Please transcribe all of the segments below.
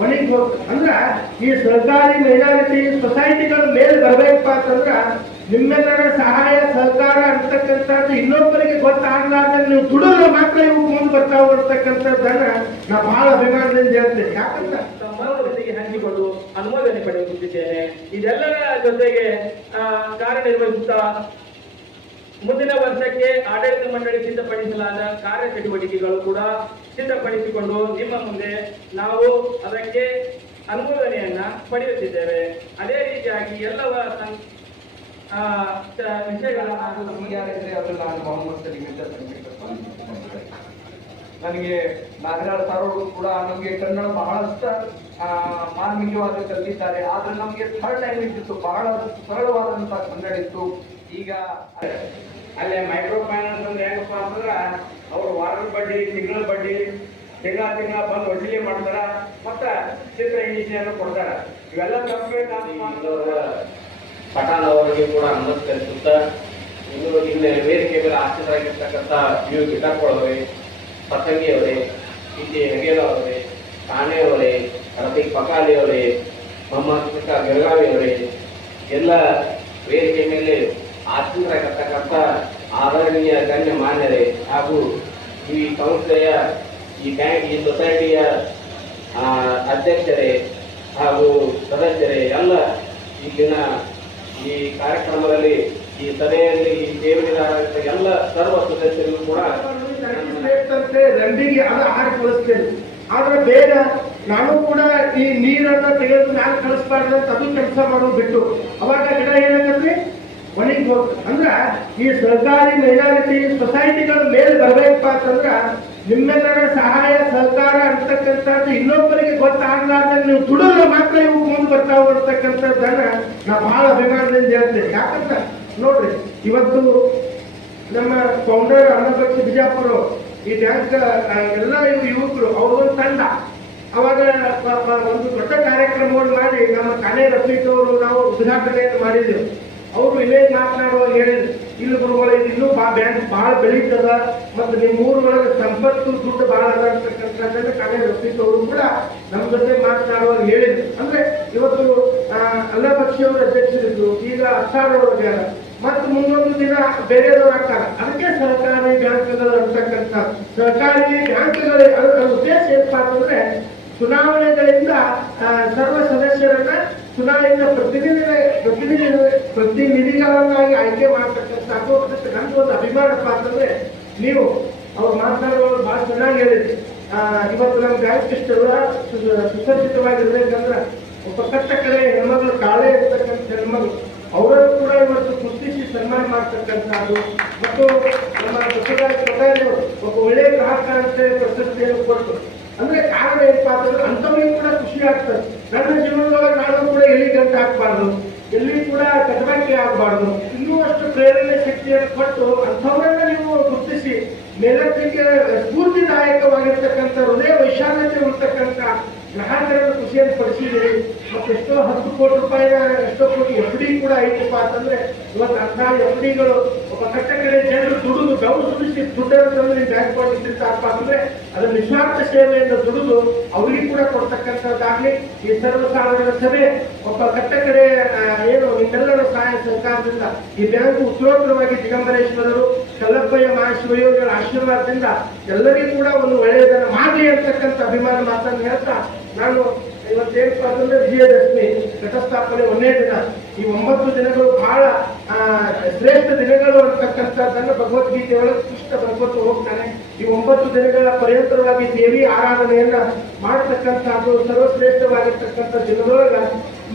ಮನೆಗೆ ಅಂದ್ರ ಈ ಸರ್ಕಾರಿ ಮೈನಾರಿಟಿ ಸೊಸೈಟಿಗಳು ಮೇಲೆ ಬರ್ಬೇಕಪ್ಪ ಅಂತಂದ್ರ ನಿಮ್ಮೆಲ್ಲರ ಸಹಾಯ ಸಹಕಾರ ಅಂತಕ್ಕಂಥದ್ದು ಇನ್ನೊಬ್ಬರಿಗೆ ಗೊತ್ತಾಗ್ಲಾರ್ದೆ ನೀವು ದುಡಿದ್ರೆ ಮಾತ್ರ ಇವು ಮುಂದೆ ಬರ್ತಾವ ಅಂತಕ್ಕಂಥದ್ದನ್ನ ನಾ ಬಹಳ ಅಭಿಮಾನದಿಂದ ಹೇಳ್ತೇನೆ. ಯಾಕಂದ್ರೆ ಮನೋರೊಂದಿಗೆ ಹಂಚಿಕೊಂಡು ಅನುಮೋದನೆ ಪಡೆಯುತ್ತಿದ್ದೇನೆ. ಇದೆಲ್ಲರ ಜೊತೆಗೆ ಕಾರ್ಯನಿರ್ವಹಿಸುತ್ತಾ ಮುಂದಿನ ವರ್ಷಕ್ಕೆ ಆಡಳಿತ ಮಂಡಳಿ ಸಿದ್ಧಪಡಿಸಲಾದ ಕಾರ್ಯಚಟುವಟಿಕೆಗಳು ಕೂಡ ಸಿದ್ಧಪಡಿಸಿಕೊಂಡು ನಿಮ್ಮ ಮುಂದೆ ನಾವು ಅದಕ್ಕೆ ಅನುಮೋದನೆಯನ್ನ ಪಡೆಯುತ್ತಿದ್ದೇವೆ. ಅದೇ ರೀತಿಯಾಗಿ ಎಲ್ಲವ ನನಗೆ ನಾಗರಾಜ್ ಸಾರೋರು ಕೂಡ ನಮಗೆ ಕನ್ನಡ ಬಹಳಷ್ಟು ಮಾರ್ಮಿಕವಾಗಿ ಕಲಿತಿದ್ದಾರೆ. ಆದ್ರೆ ನಮಗೆ ಥರ್ಡ್ ಲ್ಯಾಂಗ್ವೇಜ್ ಇತ್ತು, ಬಹಳ ಸರಳವಾದಂತಹ ಕನ್ನಡ ಇತ್ತು. ಈಗ ಅಲ್ಲೇ ಮೈಕ್ರೋ ಫೈನಾನ್ಸ್ ಅಂದ್ರೆ ಹೆಂಗಪ್ಪ ಅಂತಂದ್ರ ಅವ್ರು ವಾರದ ಬಡ್ಡಿ ತಿಂಗಳ ಬಡ್ಡಿ ತಿಂಗಳ ಬಂದು ವಸೂಲಿ ಮಾಡ್ತಾರ, ಮತ್ತ ಚಿತ್ರ ಹಿಂಸೆಯನ್ನು ಕೊಡ್ತಾರ. ಇವೆಲ್ಲ ತಪ್ಪಬೇಕಂತ ಪಠಾಣ್ ಅವರಿಗೆ ಕೂಡ ನಮಸ್ಕರಿಸುತ್ತಾ ಇನ್ನು ವೇದಿಕೆ ಮೇಲೆ ಆಶ್ರಿತರಾಗಿರ್ತಕ್ಕಂಥ ಯು ಗಿಟಾಕೊಳ್ಳೋರೆ, ಪತಂಗಿ ಅವರೇ, ಟಿ ಹಗೇರ ಅವರೇ, ಠಾಣೆ ಅವರೇ, ರಫೀಕ್ ಪಕಾಲಿ ಅವರೇ, ಮೊಹಮ್ಮದ್ ಕೃಷ್ಣ ಬೆಳಗಾವಿ ಅವರೇ, ಎಲ್ಲ ವೇದಿಕೆ ಮೇಲೆ ಆಶ್ರಿತರಾಗಿರ್ತಕ್ಕಂಥ ಆದರಣೀಯ ಗಣ್ಯ ಮಾನ್ಯರೇ ಹಾಗೂ ಈ ಸಂಸ್ಥೆಯ ಈ ಸೊಸೈಟಿಯ ಅಧ್ಯಕ್ಷರೇ ಹಾಗೂ ಸದಸ್ಯರೇ, ಎಲ್ಲ ಇಲ್ಲಿನ ಈ ಕಾರ್ಯಕ್ರಮದಲ್ಲಿ ಈ ಸಭೆಯಲ್ಲಿ ಈ ಸೇವೆದಾರರ ಎಲ್ಲ ಸರ್ವ ಸದಸ್ಯರಿಗೂ ಕೂಡ ರಂಡಿಗೆ ಅದು ಹಾಕಿ ಕಳಿಸ್ತೇನೆ. ಆದ್ರೆ ಬೇಗ ನಾನು ಕೂಡ ಈ ನೀರನ್ನ ತೆಗೆದು ನಾನು ಕಳಿಸ್ಬಾರ್ದು ಅಂತ ಅದು ಕೆಲಸ ಮಾಡೋದು ಬಿಟ್ಟು ಅವಾಗ ಗಿಡ ಏನಾಗತ್ರಿ ಮನೆಗೆ ಅಂದ್ರ ಈ ಸರ್ಕಾರಿ ಮೈನಾರಿಟಿ ಸೊಸೈಟಿಗಳ ಮೇಲೆ ಬರ್ಬೇಕಪ್ಪ ಅಂತಂದ್ರ ನಿಮ್ಮೆಲ್ಲರ ಸಹಾಯ ಸಹಕಾರ ಅಂತಕ್ಕಂಥದ್ದು ಇನ್ನೊಬ್ಬರಿಗೆ ಗೊತ್ತಾಗ್ಲಾರ್ದೆ ನೀವು ದುಡಿದ್ರೆ ಮಾತ್ರ ಇವು ಮುಂದೆ ಬರ್ತಾವ ಅಂತಕ್ಕಂಥದ್ದನ್ನ ನಾ ಬಹಳ ಅಭಿಮಾನದಿಂದ ಹೇಳ್ತೇನೆ. ಯಾಕಂದ್ರೆ ನೋಡ್ರಿ, ಇವತ್ತು ನಮ್ಮ ಫೌಂಡರ್ ಅನ್ನಪಕ್ಷ ಬಿಜಾಪುರ ಈ ಬ್ಯಾಂಕ್ ಎಲ್ಲ ಯುವಕರು ಅವ್ರೊಂದು ತಂಡ ಅವಾಗ ಒಂದು ದೊಡ್ಡ ಕಾರ್ಯಕ್ರಮವನ್ನು ಮಾಡಿ ನಮ್ಮ ಕಾನೇ ರಫೀಕ್ ಅವರು ನಾವು ಉದ್ಘಾಟನೆಯನ್ನು ಮಾಡಿದ್ದೆವು. ಅವರು ಇಲ್ಲೇ ಮಾತನಾಡುವಾಗ ಹೇಳಿದ್ರು, ಇಲ್ಲಿ ಗುರುಗಳು ಇನ್ನೂ ಬ್ಯಾಂಕ್ ಬಹಳ ಬೆಳೀತದ ಮತ್ತು ನಿಮ್ಮ ಊರುಗಳಿಗೆ ಸಂಪತ್ತು ದುಡ್ಡು ಬಹಳ ಅದ ಅಂತಕ್ಕಂಥದ್ದನ್ನು ಕಾನೇ ರಫೀಕ್ ಅವರು ಕೂಡ ನಮ್ಮ ಜೊತೆ ಮಾತನಾಡುವಾಗ ಹೇಳಿದ್ರು. ಅಂದ್ರೆ ಇವತ್ತು ಅಲ್ಲಪಕ್ಷಿಯವರು ಅಧ್ಯಕ್ಷರಿದ್ರು, ಈಗ ಅಷ್ಟಾರವ್ರಿಗೆ ಮತ್ತು ಮುಂದೊಂದು ದಿನ ಬೇರೆಯವರು ಆಗ್ತಾರ. ಅದಕ್ಕೆ ಸಹಕಾರಿ ಬ್ಯಾಂಕ್ಗಳು ಅಂತಕ್ಕಂಥ ಸಹಕಾರಿ ಬ್ಯಾಂಕ್ಗಳ ಉದ್ದೇಶ ಏನಪ್ಪಾ ಅಂತಂದ್ರೆ ಚುನಾವಣೆಗಳಿಂದ ಸರ್ವ ಸದಸ್ಯರನ್ನ ಚುನಾಯಿತ ಪ್ರತಿನಿಧಿಗಳನ್ನಾಗಿ ಆಯ್ಕೆ ಮಾಡ್ತಕ್ಕಂಥದ್ದು. ಅದಕ್ಕೆ ನಮ್ದು ಅಭಿಮಾನಪ್ಪ ಅಂತಂದ್ರೆ ನೀವು ಅವ್ರು ಮಾತನಾಡುವಾಗ ಬಹಳ ಚೆನ್ನಾಗಿ ಹೇಳಿದ್ರಿ. ಇವತ್ತು ನಮ್ಮ ಬ್ಯಾಂಕ್ ಇಷ್ಟೆಲ್ಲ ಸುಸಜ್ಜಿತವಾಗಿರ್ಬೇಕಂದ್ರೆ ಒಬ್ಬ ಕಟ್ಟ ಕಡೆ ಹೆಣ್ಮಗಳು ಕಾಳೆ ಇರ್ತಕ್ಕಂಥ ಹೆಣ್ಮಗಳು ಅವರನ್ನು ಕೂಡ ಇವತ್ತು ಗುರುತಿಸಿ ಸನ್ಮಾನ ಮಾಡ್ತಕ್ಕಂಥದ್ದು ಮತ್ತು ನಮ್ಮ ಬಸವರಾಜ್ ಪಟೇಲ್ ಒಬ್ಬ ಒಳ್ಳೆಯ ಗ್ರಾಹಕ ಅಂತ ಪ್ರಶಸ್ತಿಯನ್ನು ಕೊಟ್ಟು ಅಂದ್ರೆ ಕಾರಣ ಏನಪ್ಪಾ ಅಂತಂದ್ರೆ ಅಂಥವ್ರಿಗೆ ಕೂಡ ಖುಷಿ ಆಗ್ತದೆ. ನನ್ನ ಜೀವನದೊಳಗೆ ನಾನು ಕೂಡ ಎಲ್ಲಿ ಗಂಟೆ ಹಾಕ್ಬಾರ್ದು, ಎಲ್ಲಿ ಕೂಡ ಕಟಬಾಕಿ ಆಗಬಾರ್ದು, ಇನ್ನೂ ಅಷ್ಟು ಪ್ರೇರಣೆ ಶಕ್ತಿಯನ್ನು ಕೊಟ್ಟು ಅಂಥವರನ್ನ ನೀವು ಗುರುತಿಸಿ ಮೇಲಕ್ಕೆ ಸ್ಫೂರ್ತಿದಾಯಕವಾಗಿರ್ತಕ್ಕಂಥ ಹೃದಯ ವೈಶಾಲ್ಯತೆ ಇರ್ತಕ್ಕಂಥ ಗ್ರಾಹಕರನ್ನು ಖುಷಿಯನ್ನು ಪಡಿಸಿದ್ದೀರಿ. ಮತ್ತು ಎಷ್ಟೋ 10 ಕೋಟಿ ರೂಪಾಯಿನ ಎಷ್ಟೋ ಕೋಟಿ FD ಕೂಡ ಐತಪ್ಪ ಅಂತಂದ್ರೆ ಇವತ್ತು ಅಂಥ FDಗಳು ಒಬ್ಬ ಕಟ್ಟ ಕಡೆ ಜನರು ದುಡಿದು ಬೆವರು ಸುರಿಸಿ ದುಡ್ಡನ್ನು ತಂದು ಬ್ಯಾಂಕ್ ಮಾಡಿರ್ತಾರಪ್ಪ ಅಂದ್ರೆ ಅದರ ನಿಸ್ವಾರ್ಥ ಸೇವೆಯಿಂದ ದುಡಿದು ಅವರಿಗೆ ಕೂಡ ಕೊಡ್ತಕ್ಕಂಥದ್ದಾಗ್ಲಿ ಈ ಸರ್ವಸಾಧಾರಣ ಸಭೆ ಒಬ್ಬ ಕಟ್ಟ ಕಡೆ ಏನು ನಿಮ್ಮೆಲ್ಲರ ಸಹಾಯ ಸಹಕಾರದಿಂದ ಈ ಬ್ಯಾಂಕ್ ಉತ್ತರೋತ್ತರವಾಗಿ ದಿಗಂಬರೇಶ್ವರರು ಕಲ್ಲಪ್ಪಯ್ಯ ಮಹಾಶಿವಯೋಗಿಗಳ ಆಶೀರ್ವಾದದಿಂದ ಎಲ್ಲರಿಗೂ ಕೂಡ ಒಂದು ಒಳ್ಳೆಯದನ್ನು ಮಾಡಲಿ ಅಂತಕ್ಕಂಥ ಅಭಿಮಾನ ಮಾತನ್ನು ಹೇಳ್ತಾ ನಾನು ಇವತ್ತೇನಪ್ಪ ಅಂತಂದ್ರೆ ವಿಜಯದಶಮಿ ಘಟಸ್ಥಾಪನೆ 1ನೇ ದಿನ. ಈ 9 ದಿನಗಳು ಬಹಳ ಶ್ರೇಷ್ಠ ದಿನಗಳು ಅಂತಕ್ಕಂಥದ್ದನ್ನು ಭಗವದ್ಗೀತೆಯೊಳಗೆ ಕೃಷ್ಣ ಬರ್ಕೊಟ್ಟು ಹೋಗ್ತಾನೆ. ಈ 9 ದಿನಗಳ ಪರ್ಯಂತರವಾಗಿ ದೇವಿ ಆರಾಧನೆಯನ್ನ ಮಾಡತಕ್ಕಂಥದ್ದು ಸರ್ವಶ್ರೇಷ್ಠವಾಗಿರ್ತಕ್ಕಂಥ ದಿನದೊಳಗ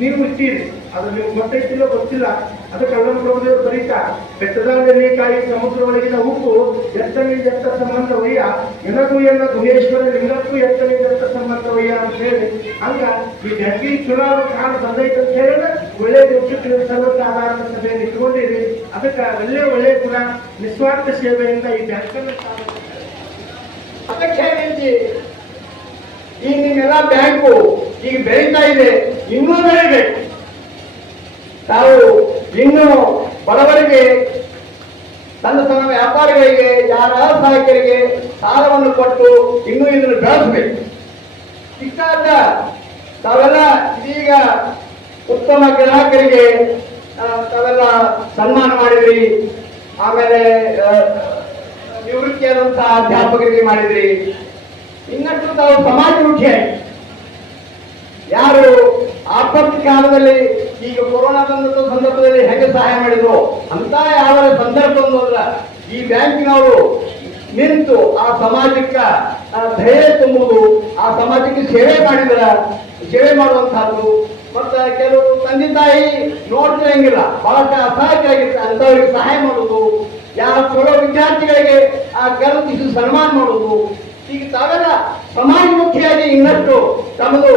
ನೀವು ಇದ್ದೀರಿ. ಅದು ನೀವು ಗೊತ್ತೈತಿಲ್ಲೋ ಗೊತ್ತಿಲ್ಲ. ಅದಕ್ಕೆ ಅಣ್ಣನಪ್ರಭುದೇವರು ಬರೀತಾ ಬೆಟ್ಟದ ನೆಲ್ಲಿಕಾಯಿ ಸಮುದ್ರ ಒಳಗಿನ ಉಪ್ಪು ಎತ್ತನಿಂದೆತ್ತ ಸಂಬಂಧವಯ್ಯ ಎನಗೂ ಎಲ್ಲ ಗುಹೇಶ್ವರ ಲಿಂಗಕ್ಕೂ ಎತ್ತನಿಂದೆತ್ತ ಸಂಬಂಧವಯ್ಯ ಅಂತ ಹೇಳಿ ಹಂಗ ಈ ಬ್ಯಾಂಕಿಂಗ್ ಚುನಾವಣೆ ಕಾಲ ಬಂದೈತೆ ಅಂತ ಹೇಳಿದ್ರೆ ಒಳ್ಳೆ ದೇಶಕ್ಕೆ ಸರ್ವಸಾಧಾರಣ ಸಭೆಯನ್ನು ಇಟ್ಕೊಂಡಿರಿ. ಅದಕ್ಕೆ ಒಳ್ಳೆ ಗುಣ ನಿಸ್ವಾರ್ಥ ಸೇವೆಯಿಂದ ಈ ಬ್ಯಾಂಕನ್ನು ಅದಕ್ಕೆ ಈಗ ನಿಮ್ಮೆಲ್ಲ ಬ್ಯಾಂಕು ಈಗ ಬೆಳೀತಾ ಇದೆ, ಇನ್ನೂ ಬೆಳಿಬೇಕು. ತಾವು ಇನ್ನು ಬಡವರಿಗೆ ಸಣ್ಣ ಸಣ್ಣ ವ್ಯಾಪಾರಿಗಳಿಗೆ ಯಾರ ಸಹಾಯಕರಿಗೆ ಸಾಲವನ್ನು ಕೊಟ್ಟು ಇನ್ನೂ ಇದನ್ನು ಬೆಳೆಸಬೇಕು. ಸಿಕ್ಕಾದ ತಾವೆಲ್ಲ ಇದೀಗ ಉತ್ತಮ ಗ್ರಾಹಕರಿಗೆ ತಾವೆಲ್ಲ ಸನ್ಮಾನ ಮಾಡಿದ್ರಿ, ಆಮೇಲೆ ನಿವೃತ್ತಿಯಾದಂತಹ ಅಧ್ಯಾಪಕರಿಗೆ ಮಾಡಿದ್ರಿ. ಇನ್ನಷ್ಟು ತಾವು ಸಮಾಜಮುಖಿಯಾಗಿ ಯಾರು ಆಪತ್ತು ಕಾಲದಲ್ಲಿ ಈಗ ಕೊರೋನಾ ಬಂದಂತ ಸಂದರ್ಭದಲ್ಲಿ ಹೇಗೆ ಸಹಾಯ ಮಾಡಿದ್ರು ಅಂತ ಯಾವ ಸಂದರ್ಭವನ್ನು ಅಲ್ಲ, ಈ ಬ್ಯಾಂಕಿನವರು ನಿಂತು ಆ ಸಮಾಜಕ್ಕೆ ಧೈರ್ಯ ತುಂಬುವುದು, ಆ ಸಮಾಜಕ್ಕೆ ಸೇವೆ ಮಾಡುವಂತಹದ್ದು. ಮತ್ತ ಕೆಲವು ತಂದೆ ತಾಯಿ ನೋಡ್ತಿರಂಗಿಲ್ಲ, ಬಹಳಷ್ಟು ಅಸಹಾಯಕರಾಗಿರ್ತಾರೆ, ಅಂತವರಿಗೆ ಸಹಾಯ ಮಾಡುವುದು, ಯಾವ ಚಲೋ ವಿದ್ಯಾರ್ಥಿಗಳಿಗೆ ಗೌರವಿಸಿ ಸನ್ಮಾನ ಮಾಡುವುದು. ಈಗ ತಾವೆಲ್ಲ ಸಮಾಜಮುಖಿಯಾಗಿ ಇನ್ನಷ್ಟು ತಮ್ಮದು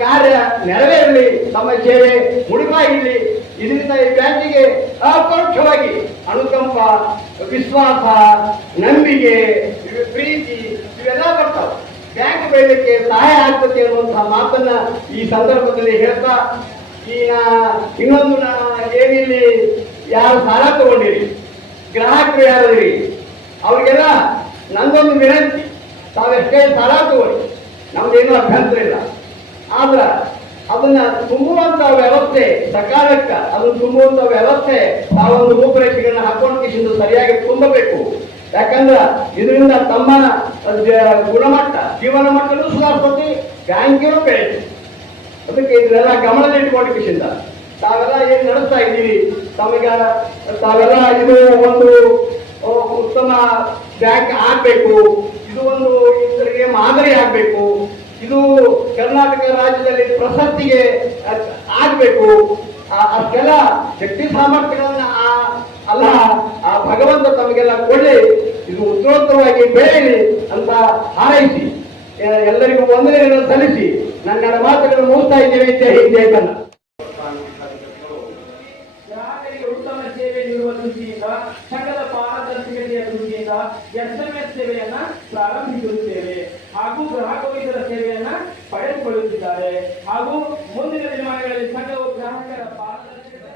ಕಾರ್ಯ ನೆರವೇರಲಿ, ತಮ್ಮ ಸೇವೆ ಮುಡಿಪಾಗಿರಲಿ. ಇದರಿಂದ ಈ ಬ್ಯಾಂಕಿಗೆ ಅಪರೋಕ್ಷವಾಗಿ ಅನುಕಂಪ, ವಿಶ್ವಾಸ, ನಂಬಿಕೆ, ಪ್ರೀತಿ ಇವೆಲ್ಲ ಬರ್ತಾವೆ. ಬ್ಯಾಂಕ್ ಬೆಳಲಿಕ್ಕೆ ಸಹಾಯ ಆಗ್ತದೆ ಅನ್ನುವಂತಹ ಮಾತನ್ನ ಈ ಸಂದರ್ಭದಲ್ಲಿ ಹೇಳ್ತಾ, ಇನ್ನೊಂದು ಏನಿಲ್ಲಿ ಯಾರು ಸಾಲ ತಗೊಂಡಿರಿ, ಗ್ರಾಹಕರು ಯಾರಿದ್ರಿ, ಅವ್ರಿಗೆಲ್ಲ ನಂದೊಂದು ವಿನಂತಿ, ತಾವೆಷ್ಟೇ ಸಾಲ ತಗೊಳ್ಳಿ, ನಮ್ದೇನು ಅಭ್ಯಂತರ ಇಲ್ಲ. ಆದ್ರೆ ಅದನ್ನ ತುಂಬುವಂತ ವ್ಯವಸ್ಥೆ ಸಕಾಲಕ್ಕ ಅದನ್ನು ತುಂಬುವಂತ ವ್ಯವಸ್ಥೆ ತಾವೊಂದು ರೂಪರೇಖೆಗಳನ್ನ ಹಾಕೊಂಡು ಸರಿಯಾಗಿ ತುಂಬಬೇಕು. ಯಾಕಂದ್ರೆ ಇದರಿಂದ ತಮ್ಮ ಗುಣಮಟ್ಟ, ಜೀವನ ಮಟ್ಟನೂ ಸುಧಾರಿಸ್ತತಿ, ಬ್ಯಾಂಕಿನೂ ಬೆಳೆಯುತ್ತೆ. ಅದಕ್ಕೆ ಇದನ್ನೆಲ್ಲ ಗಮನದಲ್ಲಿಟ್ಟುಕೊಂಡು ಕಿಶಿಂದ ತಾವೆಲ್ಲ ಏನ್ ನಡೆಸ್ತಾ ಇದ್ದೀವಿ, ತಾವೆಲ್ಲ ಇದು ಒಂದು ಉತ್ತಮ ಬ್ಯಾಂಕ್ ಆಗ್ಬೇಕು, ಇದು ಒಂದು ಇತರಿಗೆ ಮಾದರಿ ಆಗ್ಬೇಕು, ಇದು ಕರ್ನಾಟಕ ರಾಜ್ಯದಲ್ಲಿ ಪ್ರಶಸ್ತಿಗೆ ಆಗ್ಬೇಕು. ಅಷ್ಟೆಲ್ಲ ಶಕ್ತಿ ಸಾಮರ್ಥ್ಯಗಳನ್ನ ಅಲ್ಲ ಆ ಭಗವಂತ ತಮಗೆಲ್ಲ ಕೊಡಲಿ, ಇದು ಉತ್ತರೋತ್ತರವಾಗಿ ಬೆಳೆಯಲಿ ಅಂತ ಹಾರೈಸಿ ಎಲ್ಲರಿಗೂ ವಂದನೆಗಳನ್ನು ಸಲ್ಲಿಸಿ ನನ್ನ ಮಾತುಗಳನ್ನು ಮುಗಿಸ್ತಾ ಇದ್ದೇವೆ. ಜೈ ಕನ್ನಡ. ಗ್ರಾಹಕರಿಗೆ ಉತ್ತಮ ಸೇವೆ ನೀಡುವ ದೃಷ್ಟಿಯಿಂದ ಸಂಘದ ಪಾರದರ್ಶಕತೆಯ ದೃಷ್ಟಿಯಿಂದ SMS ಸೇವೆಯನ್ನ ಪ್ರಾರಂಭಿಸಿರುತ್ತೇವೆ ಹಾಗೂ ಗ್ರಾಹಕರ ಸೇವೆಯನ್ನ ಪಡೆದುಕೊಳ್ಳುತ್ತಿದ್ದಾರೆ. ಹಾಗೂ ಮುಂದಿನ ದಿನಮಾನಗಳಲ್ಲಿ ಸಂಘವು ಗ್ರಾಹಕರ ಪಾರದರ್ಶಕತೆ